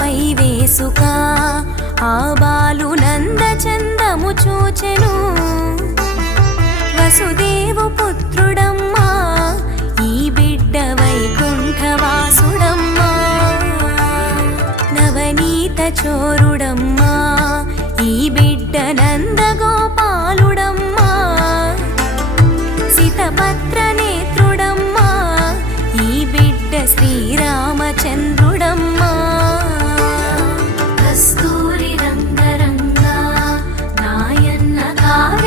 పై వేసుక ఆ బాలు నందచందము చూచెను వసుదేవు పుత్రుడమ్మా ఈ బిడ్డ వైకుంఠవాసుడమ్మా నవనీత చోరుడమ్మా ఈ బిడ్డ నందగోపాలుడమ్మా సీతపత్ 他。